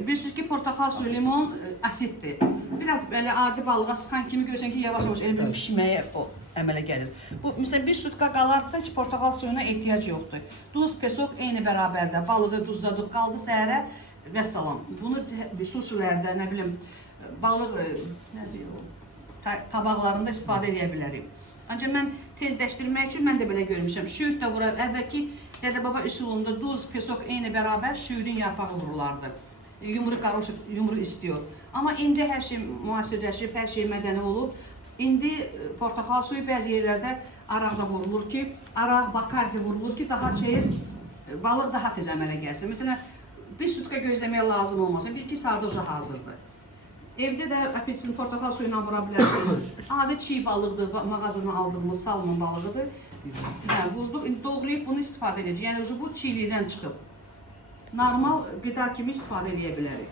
Bilirsiniz ki, portakal suyu, limon asiddir. Biraz belə adi balığa sıxan kimi görürsən ki, yavaş-yavaş elə bir pişməyə əmələ gəlir. Bu, məsələn, bir sutka qalarsa heç portakal suyuna ehtiyac yoxdur. Duz, pesok eyni bərabərdə. Balığı duzladıq, qaldı səhərə və salam. Bunu susilərdə, nə bilim, balıq tabaqlarında istifadə edə bilərik. Ancaq mən tezləşdirmək üçün mən də belə görmüşəm. Şüyüd də vurur. Əvvəlki dədə-baba üsulunda duz, pesok eyni bərabər şüyüdün yarpağı vurulardı. Yumru qarışıq, yumru istiyor. Amma indi hər şey müasirləşib, hər şey mədəni olub. İndi portakal suyu bəzi yerlərdə araqda vurulur ki, araq, bakardi vurulur ki, daha tez, balıq daha tez əmələ gəlsin. Məsələn, bir sutka gözləməyə lazım olmasın, 1-2 saat oca hazırdır. Evdə də apelsin, portakal suyuna vura bilərsiniz. Adi çiğ balıqdır, mağazadan aldığımız salmon balığıdır. Bulduq, indi doğrayıb bunu istifadə edəcək. Yəni, bu çiğlikdən çıxıb. Normal qida kimi istifadə edə bilərik.